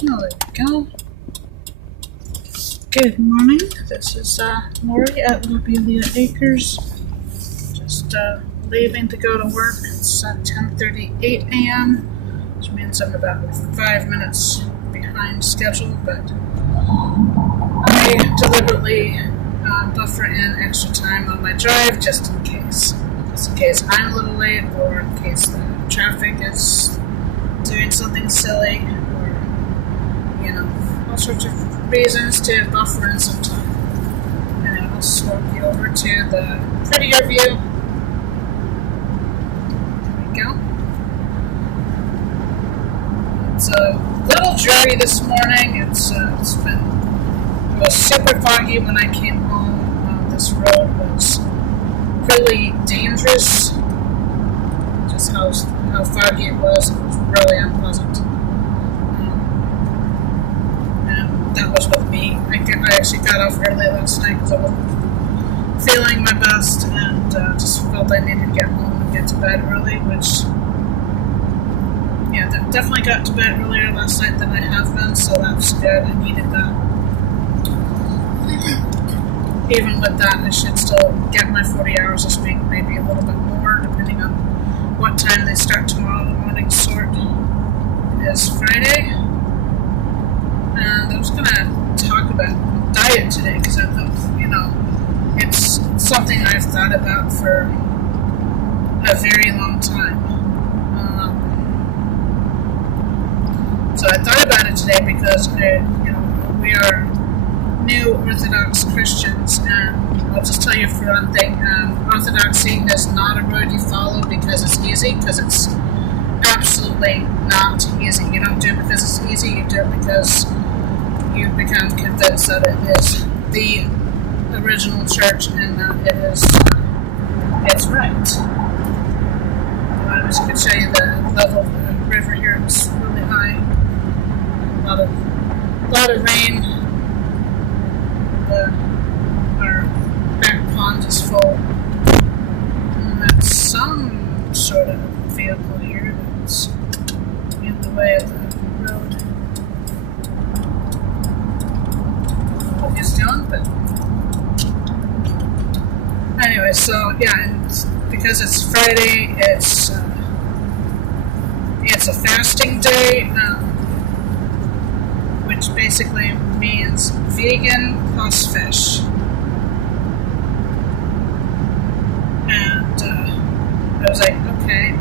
Oh, there we go. Good morning. This is Lori at Lobelia Acres. Just leaving to go to work. It's 10:38 a.m., which means I'm about 5 minutes behind schedule, but I deliberately buffer in extra time on my drive just in case. Just in case I'm a little late, or in case the traffic is doing something silly, or, all sorts of reasons to buffer in some time. And I'll swap you over to the prettier view. There we go. It's a little dreary this morning. It was super foggy when I came home. This road was really dangerous. Just how foggy it was really unpleasant. And that was with me. I actually got off early last night because I wasn't feeling my best, and just felt I needed to get home and get to bed early, which, definitely got to bed earlier last night than I have been, so that's good. I needed that. Even with that, I should still get my 40 hours this week, maybe a little bit more, depending on what time they start tomorrow. The morning sort is Friday. And I was going to talk about diet today, because I thought, it's something I've thought about for a very long time. So I thought about it today because, we are new Orthodox Christians, and I'll just tell you for one thing, Orthodoxy is not a road you follow because it's easy, because it's absolutely not easy. You don't do it because it's easy, you do it because you become convinced that it is the original church and that it's right. I wish I could show you the level of the river here. It's really high. A lot of rain. Our back pond is full. And that's some sort of vehicle here that's in the way of the road. I don't know what he's doing, but anyway, so and because it's Friday, it's a fasting day, which basically means vegan plus fish. And I was like, okay,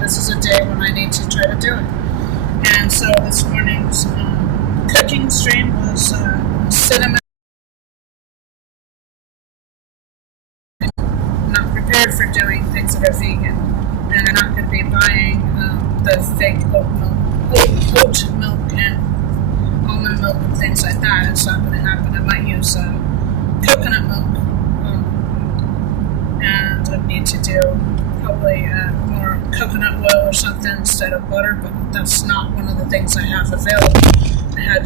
this is a day when I need to try to do it. And so this morning's cooking stream was cinnamon. I'm not prepared for doing things that are vegan, and I'm not going to be buying the fake oat milk and almond milk and things like that. It's not going to happen. I might use coconut milk, and I need to do probably more coconut oil or something instead of butter, but that's not one of the things I have available. I had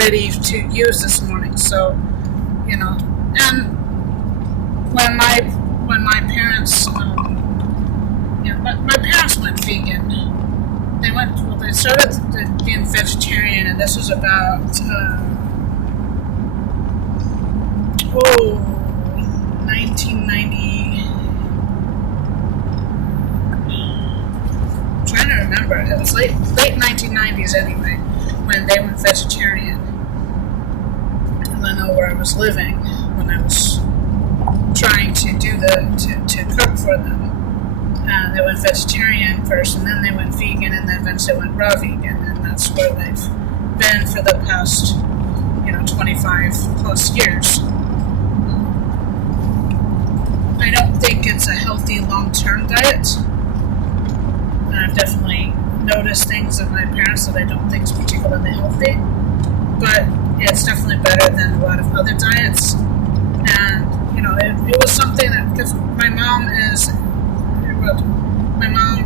ready to use this morning, so and when my parents my parents went vegan. They started being vegetarian, and this was about 1990. I'm trying to remember. It was late 1990s anyway, when they went vegetarian. And I know where I was living when I was trying to do to cook for them. They went vegetarian first, and then they went vegan, and then eventually went raw vegan, and that's where they've been for the past, 25 plus years. I don't think it's a healthy long-term diet. And I've definitely noticed things in my parents that I don't think is particularly healthy, but it's definitely better than a lot of other diets. And, it was something that, because my mom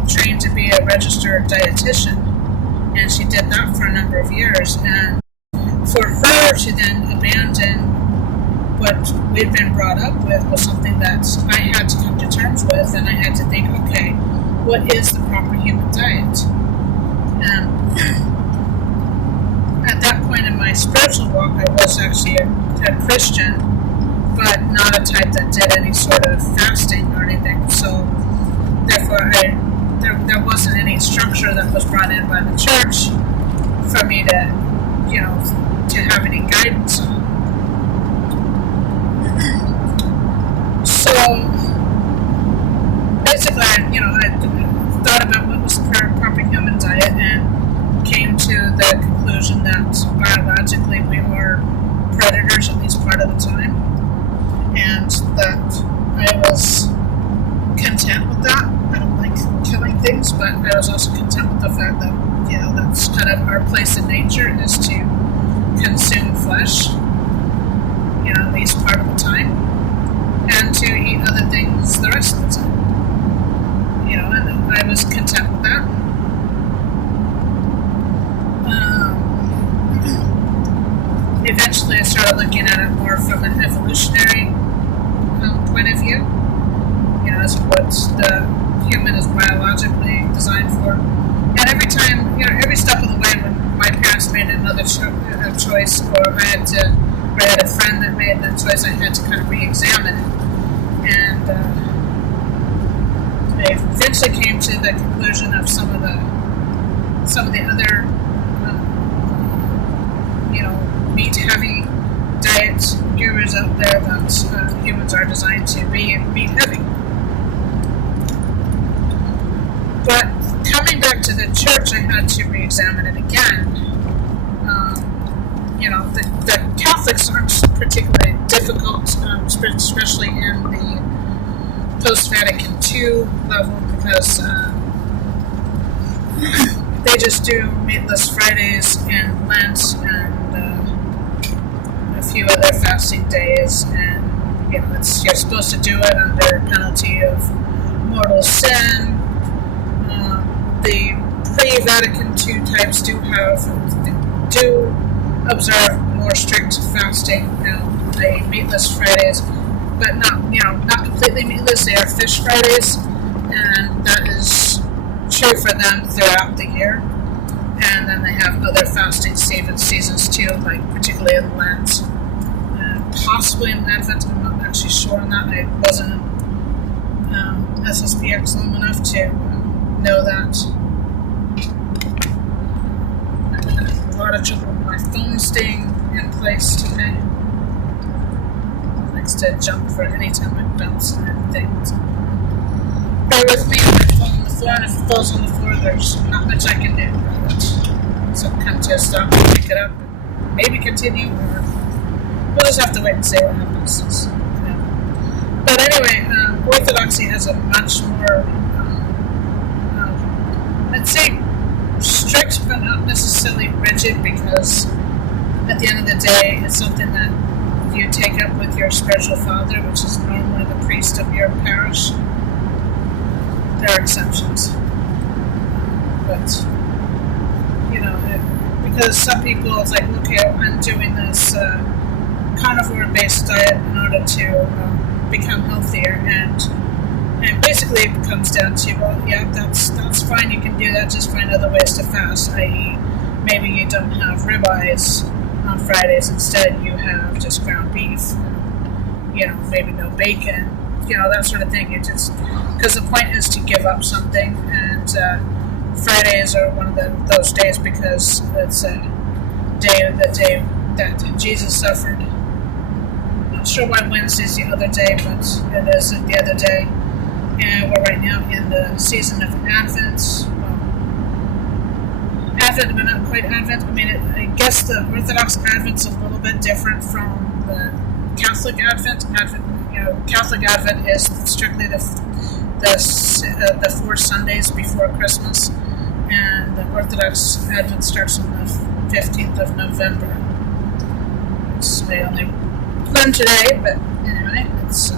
trained to be a registered dietitian, and she did that for a number of years, and for her to then abandon what we'd been brought up with was something that I had to come to terms with, and I had to think, okay, what is the proper human diet? And spiritual walk, I was actually a Christian, but not a type that did any sort of fasting or anything. So therefore, there wasn't any structure that was brought in by the church for me to, to have any guidance on. So basically, I thought about what was the proper human diet and came to the conclusion that biologically we are predators at least part of the time, and that I was content with that. I don't like killing things, but I was also content with the fact that, that's kind of our place in nature is to consume flesh, at least part of the time, and to eat other things the rest of the time. And I was content with that. Eventually I started looking at it more from an evolutionary point of view, as what the human is biologically designed for. And every time, every step of the way when my parents made another choice, or I had a friend that made that choice, I had to kind of re-examine it. And I eventually came to the conclusion of some of the other, meat-heavy diet gurus out there that humans are designed to be meat-heavy. But coming back to the church, I had to re-examine it again. The Catholics aren't particularly difficult, especially in the post-Vatican II level, because they just do meatless Fridays and Lent and a few other fasting days, and you're supposed to do it under penalty of mortal sin. The pre-Vatican II types do observe more strict fasting. They meatless Fridays, but not completely meatless. They are fish Fridays, and that is true for them throughout the year. And then they have other fasting seasons too, like particularly in Lent, possibly in Advent. I'm not actually sure on that. I wasn't SSPX long enough to know that. I had a lot of trouble with my phone staying in place today. It likes to jump for any time I bounce on anything. So bear with me if I fall on the floor, and if it falls on the floor, there's not much I can do about it. So come to a stop and pick it up and maybe continue, or we'll just have to wait and see what happens. But anyway, Orthodoxy has a much more, I'd say, strict but not necessarily rigid, because at the end of the day, it's something that you take up with your spiritual father, which is normally the priest of your parish. There are exceptions. But, because some people, it's like, okay, I'm doing this carnivore-based diet in order to become healthier, and basically it comes down to, well, yeah, that's fine, you can do that, just find other ways to fast, i.e. maybe you don't have ribeyes on Fridays, instead you have just ground beef, maybe no bacon, that sort of thing. You just, because the point is to give up something, and Fridays are one of those days because it's the day that Jesus suffered. I'm not sure why Wednesday's the other day, but it is the other day. And we're right now in the season of Advent. Advent, but not quite Advent. I mean, I guess the Orthodox Advent's a little bit different from the Catholic Advent. Catholic Advent is strictly the 4 Sundays before Christmas, and the Orthodox Advent starts on the 15th of November. So I only learned today, but anyway, it's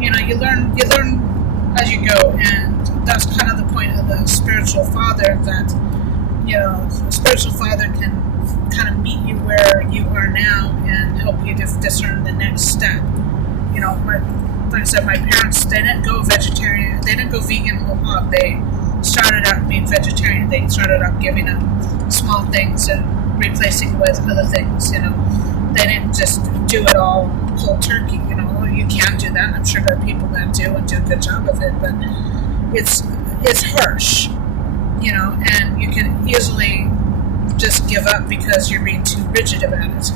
you learn as you go, and that's kind of the point of the spiritual father, that a spiritual father can kind of meet you where you are now and help you to discern the next step. Like I said, my parents, they didn't go vegetarian, they didn't go vegan whole hog. They started out being vegetarian. They started out giving up small things and replacing with other things. They didn't just do it all cold turkey. You can't do that. I'm sure there are people that do and do a good job of it, but it's harsh, and you can easily just give up because you're being too rigid about it.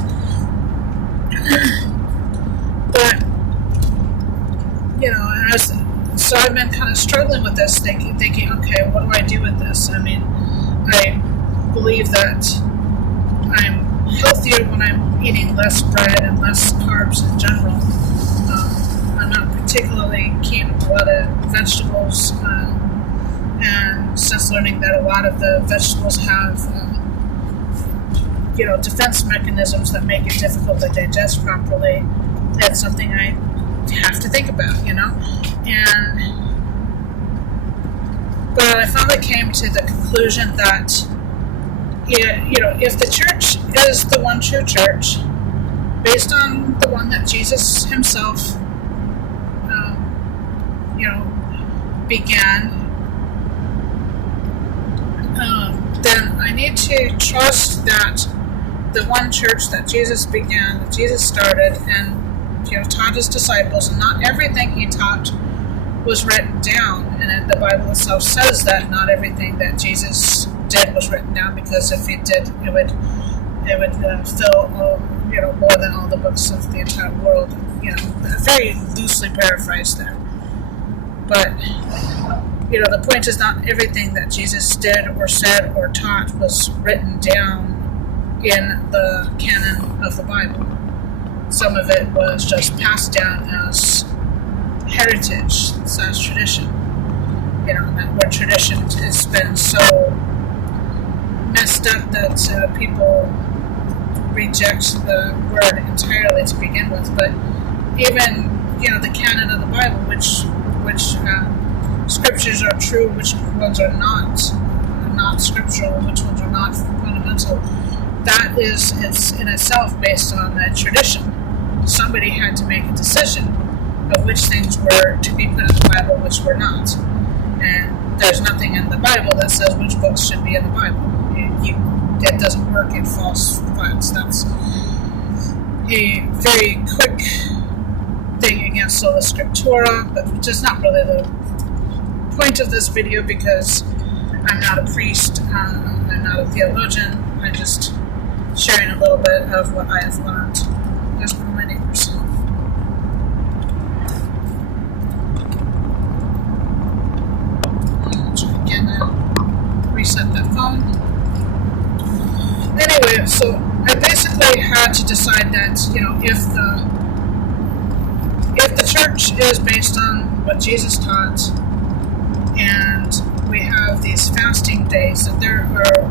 But so I've been kind of struggling with this, thinking, okay, what do I do with this? I mean, I believe that I'm healthier when I'm eating less bread and less carbs in general. I'm not particularly keen on a lot of vegetables, and since learning that a lot of the vegetables have, defense mechanisms that make it difficult to digest properly, that's something I have to think about, But I finally came to the conclusion that, if the church is the one true church, based on the one that Jesus himself, began, then I need to trust that the one church that Jesus began, that Jesus started, and taught his disciples, and not everything he taught was written down. And the Bible itself says that not everything that Jesus did was written down, because if he did, it would fill more than all the books of the entire world. Very loosely paraphrased there. But the point is, not everything that Jesus did or said or taught was written down in the canon of the Bible. Some of it was just passed down as heritage / tradition. That word tradition has been so messed up that people reject the word entirely to begin with. But even the canon of the Bible, which scriptures are true, which ones are not scriptural, which ones are not fundamental, that is, it's in itself based on a tradition. Somebody had to make a decision of which things were to be put in the Bible, which were not. And there's nothing in the Bible that says which books should be in the Bible. It doesn't work, it falls flat. That's a very quick thing against sola scriptura, but which is not really the point of this video, because I'm not a priest, I'm not a theologian. I'm just sharing a little bit of what I have learned just from my neighbors. Again, reset that phone. Anyway, so I basically had to decide that, if the church is based on what Jesus taught, and we have these fasting days, that there are,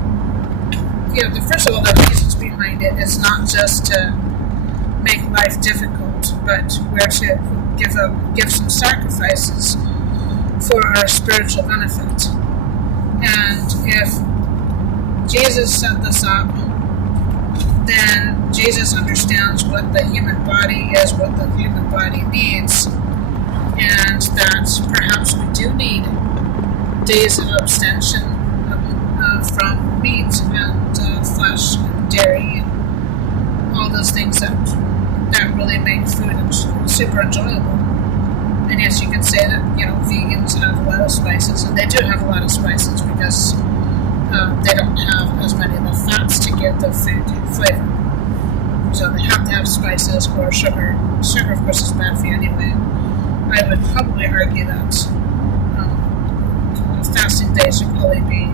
first of all, the reasons behind it is not just to make life difficult, but we're to give some sacrifices for our spiritual benefit. And if Jesus set this up, then Jesus understands what the human body is, what the human body needs, and that perhaps we do need days of abstention from meat and flesh and dairy and all those things that really make food super enjoyable. And yes, you can say that vegans have a lot of spices, and they do have a lot of spices because they don't have as many of the fats to give the food flavor. So they have to have spices or sugar. Sugar, of course, is bad for you anyway. I would probably argue that fasting days should probably be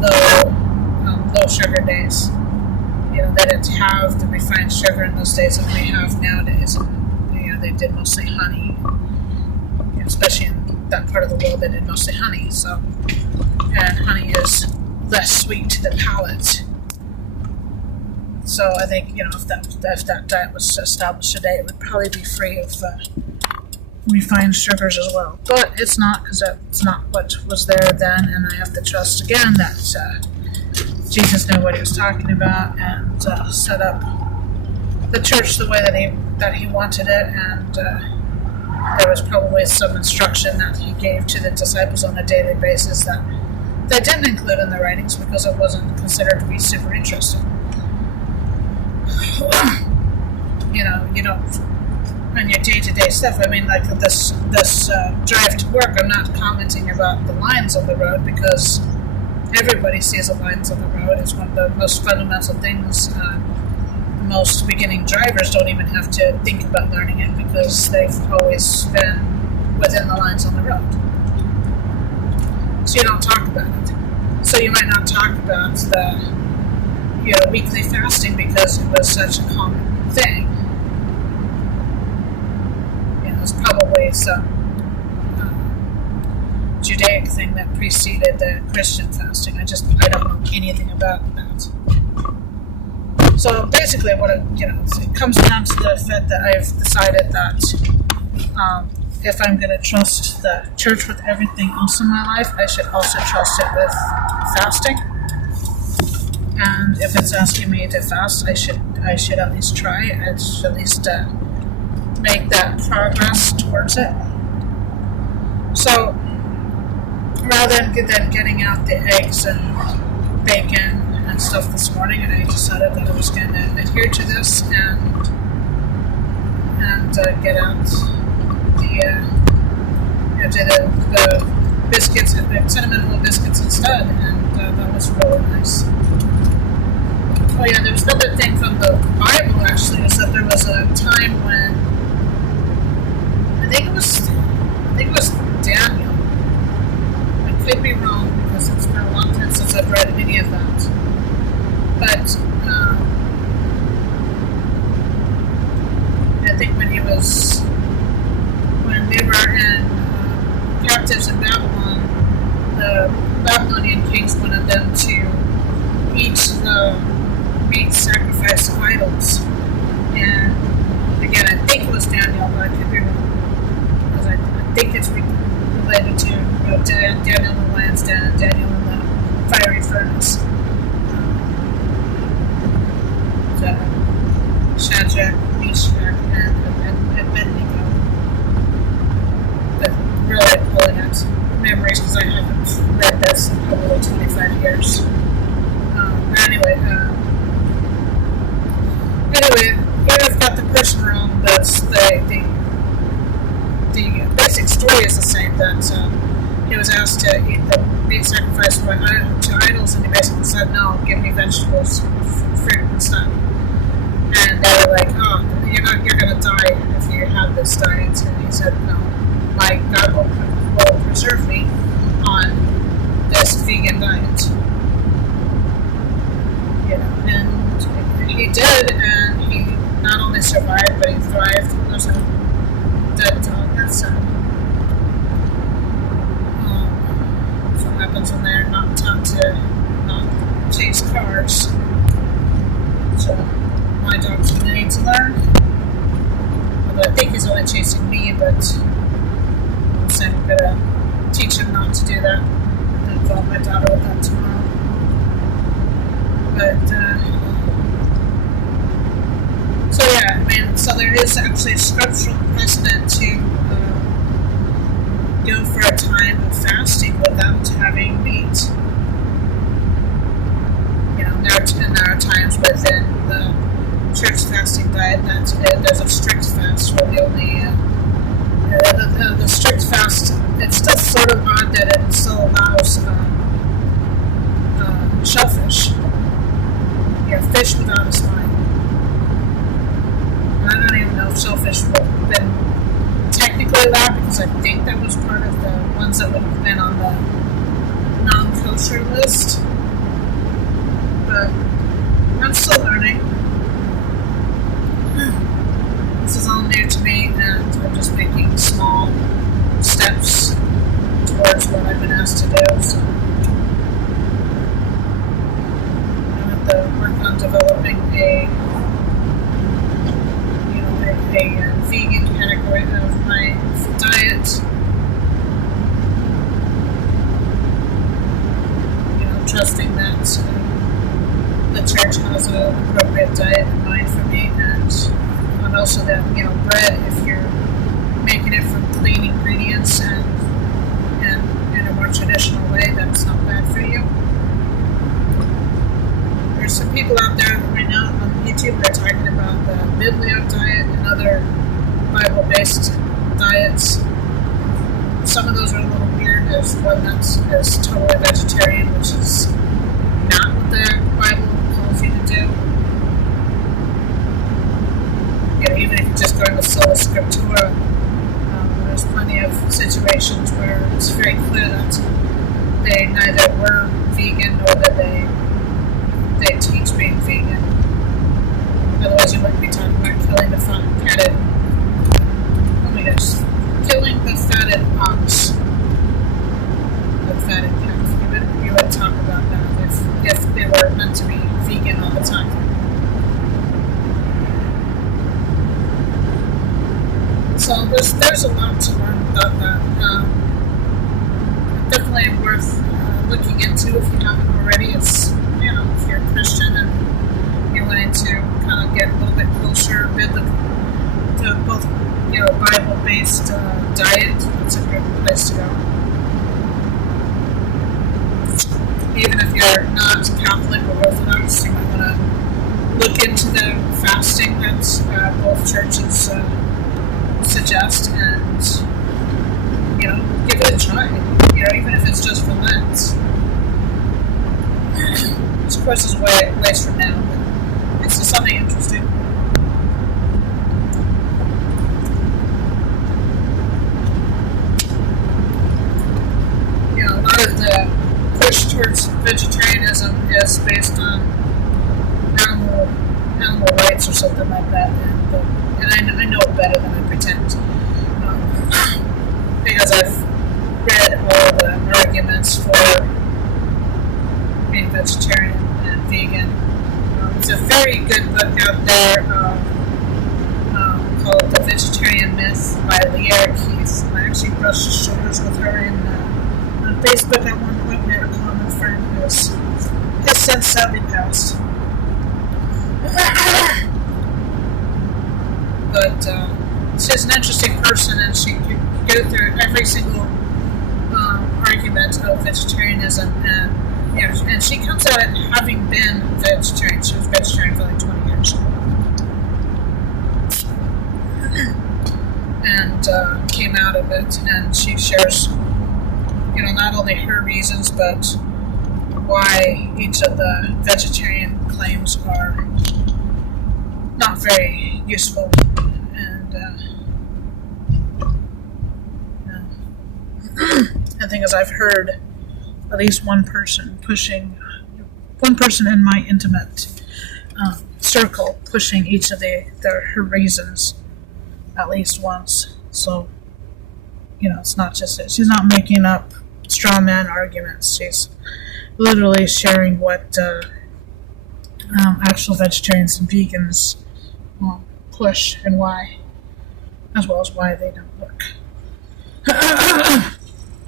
low sugar days. They didn't have the refined sugar in those days that we have nowadays. They did mostly honey, especially in that part of the world. They did mostly honey. And honey is less sweet to the palate. So I think if that diet was established today, it would probably be free of refined sugars as well. But it's not, because that's not what was there then, and I have to trust again that Jesus knew what he was talking about and set up the church the way that he wanted it, and there was probably some instruction that he gave to the disciples on a daily basis that that I didn't include in the writings because it wasn't considered to be super interesting. You don't, in your day-to-day stuff, I mean, like this drive to work, I'm not commenting about the lines on the road because everybody sees the lines on the road. It's one of the most fundamental things. Most beginning drivers don't even have to think about learning it because they've always been within the lines on the road. So you don't talk about it. So you might not talk about the weekly fasting because it was such a common thing. There's probably some Judaic thing that preceded the Christian fasting. I don't know anything about that. So basically, it comes down to the fact that I've decided that if I'm going to trust the church with everything else in my life, I should also trust it with fasting. And if it's asking me to fast, I should at least try. I should at least make that progress towards it. So rather than getting out the eggs and bacon and stuff this morning, and I decided that I was going to adhere to this and get out the biscuits, the cinnamon roll biscuits instead, and that was really nice. Oh yeah, there was another thing from the Bible actually, is that there was a time when I think it was Daniel. I could be wrong because it's been a long time since I've read any of that. But I think when they were in captives in Babylon, the Babylonian kings wanted them to eat the meat sacrificed to idols. And again, I think it was Daniel, but I could be wrong. Because I think it's related to Daniel in the lion's den and Daniel in the fiery furnace. Shadrach, Meshach, and Abednego. But really pulling at memories because I haven't read this in probably 25 years. Anyway, I've got the person wrong. The basic story is the same. That he was asked to eat the meat sacrificed to idols, and he basically said, "No, give me vegetables, fruit, and stuff." And they were like, "Oh, you're gonna die if you have this diet." And he said, "No, my God will preserve me on this vegan diet." And he did, and he not only survived, but he thrived. There's a dead dog. That's sad. So what happens when they're not taught to not chase cars? So my dog's going to need to learn. Although I think he's only chasing me, but I'm saying I'm going to teach him not to do that. And involve my daughter with that tomorrow. But, so yeah, so there is actually a scriptural precedent to go for a time of fasting without having meat. There are times within the church fasting diet that there's a strict fast where the only the strict fast, it's still sort of odd that it still allows shellfish. Fish without a spine. I don't even know if shellfish would have been technically allowed because I think that was part of the ones that would have been on the non-kosher list. But I'm still learning. This is all new to me, and I'm just making small steps towards what I've been asked to do. So work on developing a vegan category of my diet. Trusting that the church has an appropriate diet in mind for me, and also that bread, if you're making it from clean ingredients and in a more more traditional way that's not bad for you. There's some people out there right now on YouTube that are talking about the Biblio diet and other Bible-based diets. Some of those are a little weird. There's one that's totally vegetarian, which is not what the Bible calls you to do. Even if you just go to the Sola Scriptura, there's plenty of situations where it's very clear that they neither were vegan nor that they teach being vegan. Otherwise, you wouldn't be talking about killing the fatted. Oh my gosh, killing the fatted ox, the fatted calf. You would talk about that if they were meant to be vegan all the time. So there's a lot to learn about that. Definitely worth looking into if you haven't already. It's, if you're a Christian and you're wanting to kind of get a little bit closer to both, Bible-based diet, it's a good place to go. Even if you're not Catholic or Orthodox, you might want to look into the fasting that both churches suggest and, give it a try, even if it's just for Lent. Which, of course, is ways from now, but it's just something interesting. A lot of the push towards vegetarianism is based on animal rights or something like that, and I know it better than I pretend, because I've read all the arguments for being vegetarian and vegan. There's a very good book out there called The Vegetarian Myth by Leah Keith. I actually brushed shoulders with her on Facebook at one point. We had a common friend who has since sadly passed. But she's an interesting person, and she could go through every single argument of vegetarianism, and she comes at it having been vegetarian. She was vegetarian for like 20 years. And came out of it, and she shares, not only her reasons, but why each of the vegetarian claims are not very useful. And the thing is, I've heard at least one person in my intimate circle pushing each of her reasons at least once. So, it's not just it. She's not making up straw man arguments. She's literally sharing what actual vegetarians and vegans push and why, as well as why they don't work.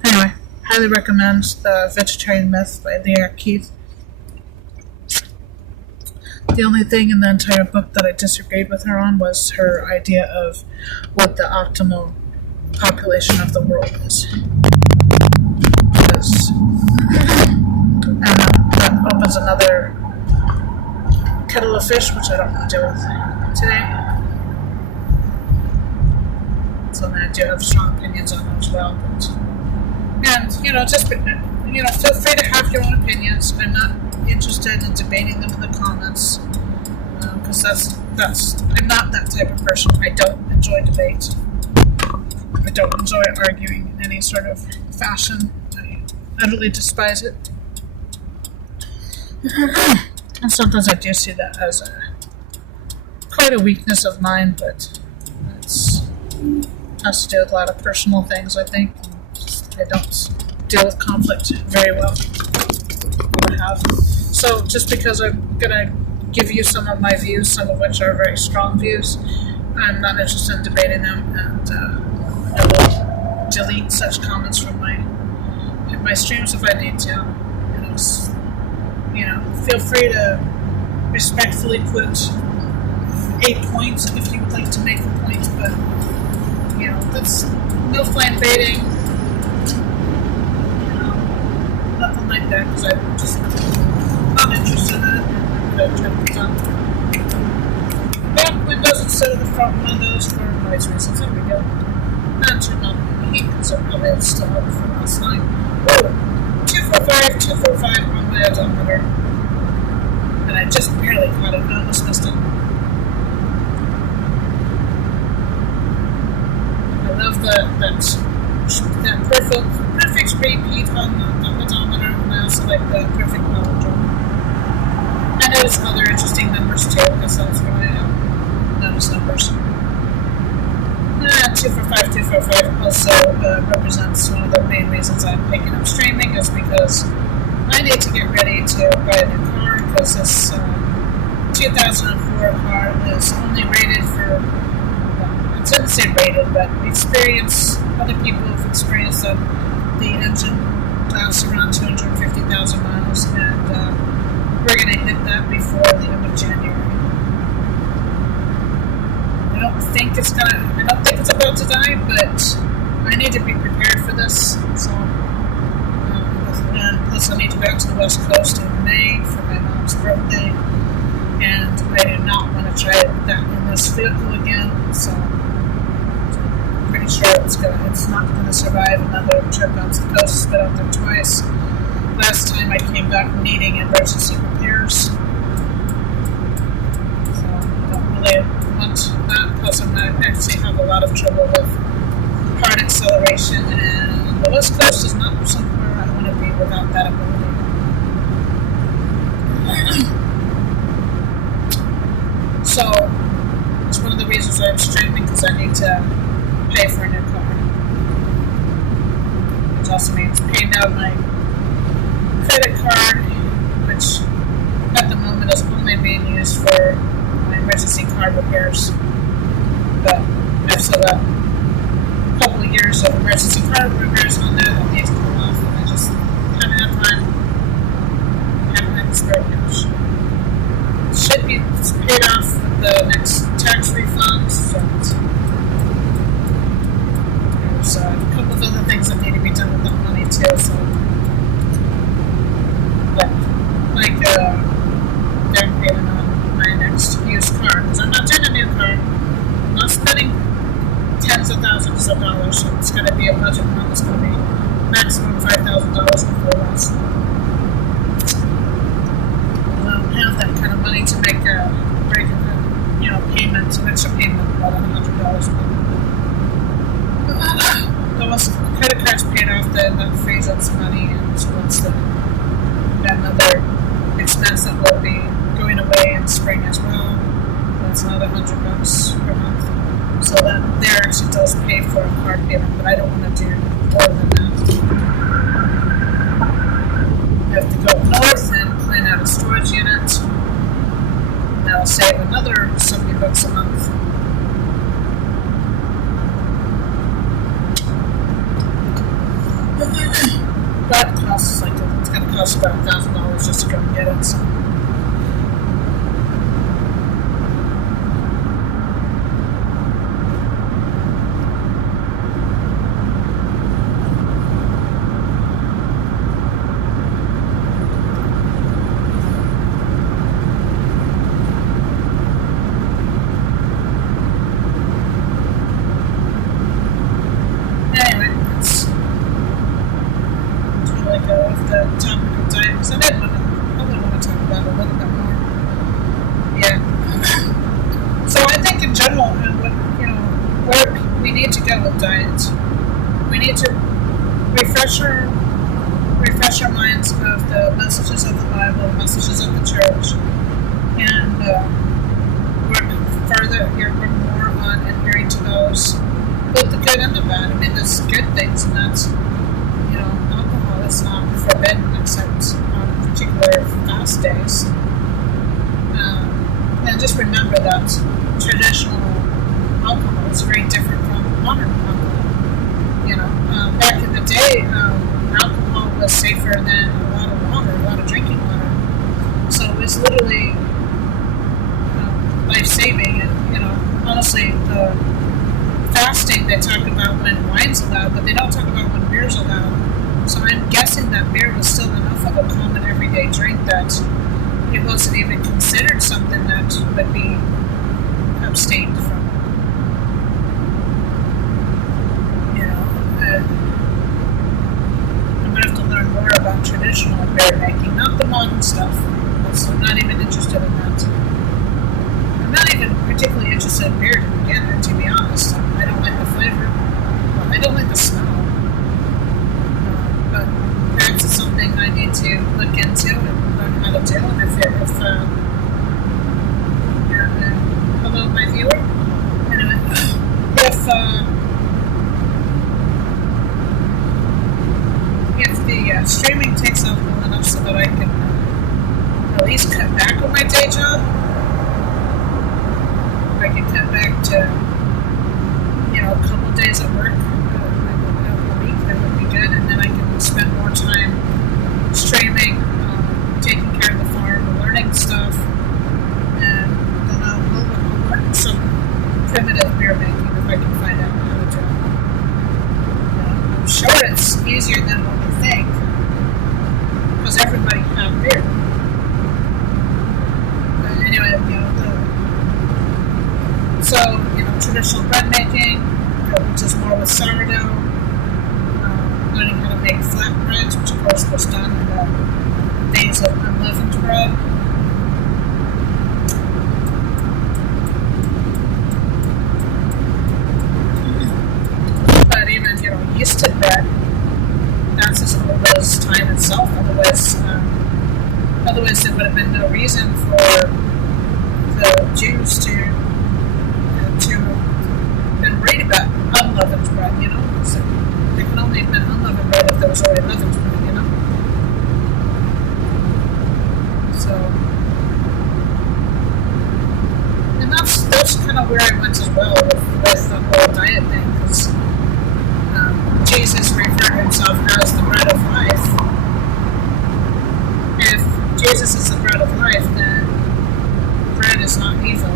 Anyway, highly recommend The Vegetarian Myth by Leah Keith. The only thing in the entire book that I disagreed with her on was her idea of what the optimal population of the world is. And that opens another kettle of fish, which I don't want to deal with today. Something I do have strong opinions on as well. And, just, feel free to have your own opinions. I'm not interested in debating them in the comments, because I'm not that type of person. I don't enjoy debate. I don't enjoy arguing in any sort of fashion. I utterly despise it. And sometimes I do see that as quite a weakness of mine, but it has to do with a lot of personal things, I think. I don't deal with conflict very well. So just because I'm going to give you some of my views, some of which are very strong views, I'm not interested in debating them, and I will delete such comments from my streams if I need to. Feel free to respectfully put a point if you would like to make a point, but that's no flame baiting. nothing like that because I'm just not interested in it. And I'm going to turn back windows instead of the front windows for noise reasons. There we go. And turn on the heat because it probably is still up from last night. Ooh, 245 on my odometer. And I just barely caught it. I almost missed it. I love that perfect repeat on the odometer, and I also like the perfect mileage. I notice other interesting numbers too, because that's when I notice numbers. 245 also represents one of the main reasons I'm picking up streaming is because I need to get ready to buy a new car because this 2004 car is only rated for, well, I shouldn't say rated, but other people have experienced that the engine lasts around 250,000 miles, and we're going to hit that before the end of January. I don't think it's about to die, but I need to be prepared for this. So, and plus I need to go out to the West Coast in May for my mom's birthday, and I do not want to try that in this vehicle again. So, I'm pretty sure it's not going to survive another trip out to the coast. It's been out there twice. Last time I came back needing emergency repairs. That, plus I actually have a lot of trouble with hard acceleration, and the West Coast is not somewhere I want to be without that ability. So, it's one of the reasons I'm streaming, because I need to pay for a new car. Which also means paying out my credit card, which at the moment is only being used for emergency car repairs, but I've still got a couple of years of emergency car repairs on there that need to come off, and I just haven't had time, haven't had the spare cash. It should be paid off with the next tax refunds, so there's a couple of other things that need to be done with that money too, so like down payment on my next used car, because I'm not doing a new car. I'm not spending tens of thousands of dollars, so it's going to be a budget one that's going to be maximum $5,000 before less. I don't have that kind of money to make a payment, an extra payment of about $100 a month. But once the credit card's paid off, then that frees up some money, and so once another expense that will be going away in spring as well. That's another $100 per month. So that there actually does pay for a car payment, but I don't want to do more than that. I have to go north and clean out a storage unit. That'll save another $70 a month. But it costs it's going to cost about $1,000 just to go and get it. So. Refresh our minds of the messages of the Bible, the messages of the church, and work more on adhering to those, both the good and the bad. I mean, there's good things, and that's, alcohol is not forbidden except on particular fast days. And just remember that traditional alcohol is very different from modern alcohol. Back in the day, alcohol was safer than a lot of water, a lot of drinking water. So it was literally life-saving. And, honestly, the fasting, they talk about when wine's allowed, but they don't talk about when beer's allowed. So I'm guessing that beer was still enough of a common everyday drink that it wasn't even considered something that would be abstained from. You know, I'm going to have to learn more about traditional beer making, not the modern stuff. I'm not even interested in that. I'm not even particularly interested in beer to begin with, to be honest. I don't like the flavor. I don't like the smell. But perhaps it's something I need to look into and learn how to do. And hello, my viewer. Anyway, if the streaming takes off well enough so that I can at least cut back on my day job, I can cut back to, a couple days at work a week, that would be good, and then I can spend more time streaming, taking care of the farm, learning stuff, and then I'll learn some primitive beer making if I can find out how to do it. I'm sure it's easier than what you think, because everybody can have beer. But anyway, traditional bread making, which is more with sourdough, learning how to make flatbreads, which of course was done in the days of unleavened bread. But even, yeasted bread, that's as old as time itself. Otherwise there would have been no reason for the Jews to been worried about unleavened bread, So there can only have been unleavened bread if there was already leavened bread, So, and that's kind of where I went as well with the whole diet thing, because Jesus referred himself as the bread of life. If Jesus is the bread of life, then bread is not evil.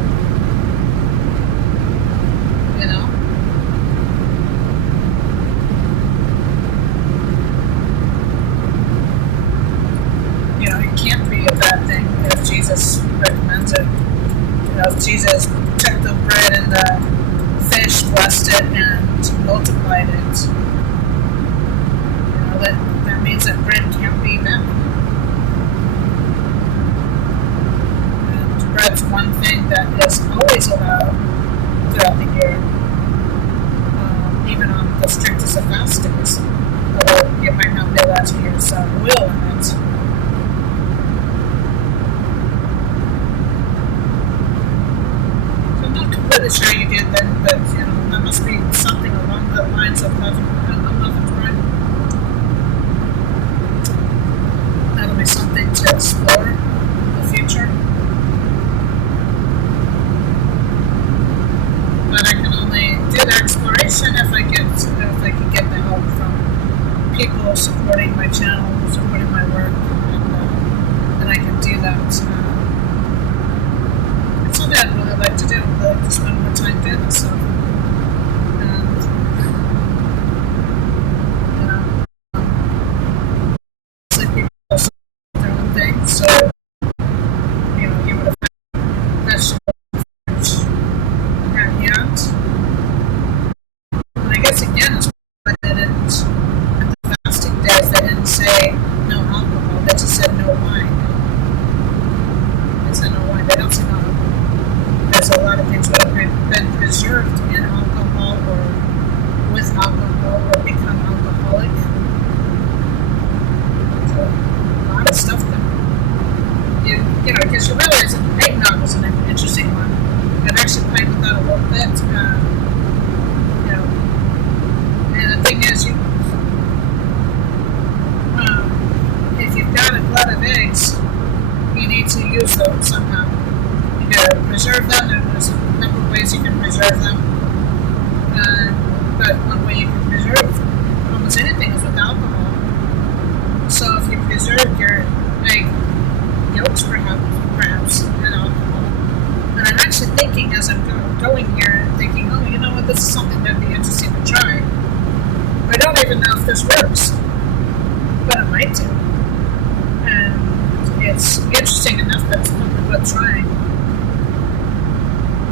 It can't be a bad thing if Jesus recommends it. If Jesus took the bread and the fish, blessed it, and multiplied it, that means that bread can't be bad. And bread's one thing that is always allowed throughout the year, even on the strictest of fast days, although you might not be allowed to use oil in it. So I'm not completely sure you did then, but there must be something along the lines of unleavened bread. That'll be something to explore in the future. But I can only do the exploration if I can get the help from people supporting my channel, supporting my work, and then I can do that. It's something I'd really like to do. I'd like to spend more time doing this stuff. And people also do their own thing, so you would have vegetables. And I guess again, it's why they didn't, at the fasting days, they didn't say no alcohol, they just said no wine. They said no wine, they don't say no alcohol. Because a lot of things would have been preserved in alcohol or with alcohol or become alcoholic. So a lot of stuff that because you realize that eggnog was an interesting one. I've actually played with that a little bit. And the thing is, if you've got a glut of eggs, you need to use them somehow. You gotta preserve them, and there's a number of ways you can preserve them. But one way you can preserve almost anything is with alcohol. So if you preserve your egg yolks, perhaps in alcohol. And I'm actually thinking as I'm going here, thinking, this is something that'd be interesting to try. I don't even know if this works. but it might do. And it's interesting enough that it's probably worth trying.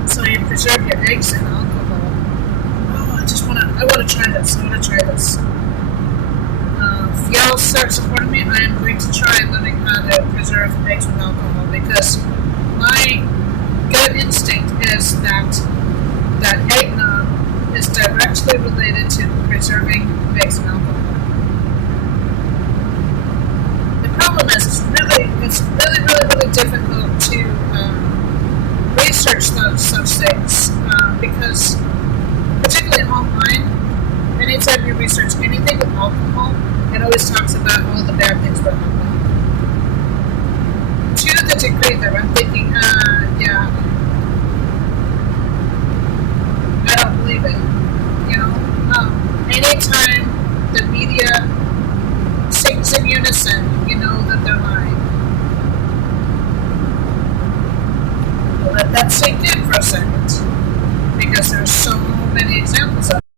So you preserve your eggs in alcohol. Oh, I want to try this. I want to try this. If y'all start supporting me, I am going to try learning how to preserve eggs with alcohol, because my gut instinct is that eggnog is directly related to preserving eggs in alcohol. The problem is it's really difficult to research such things, because particularly online, anytime you research anything with alcohol, it always talks about all the bad things about alcohol. To the degree that I'm thinking, yeah, I don't believe it. You know, anytime the media sings in unison, you know that they're lying. Let that sink in for a second, because there's so many examples of it.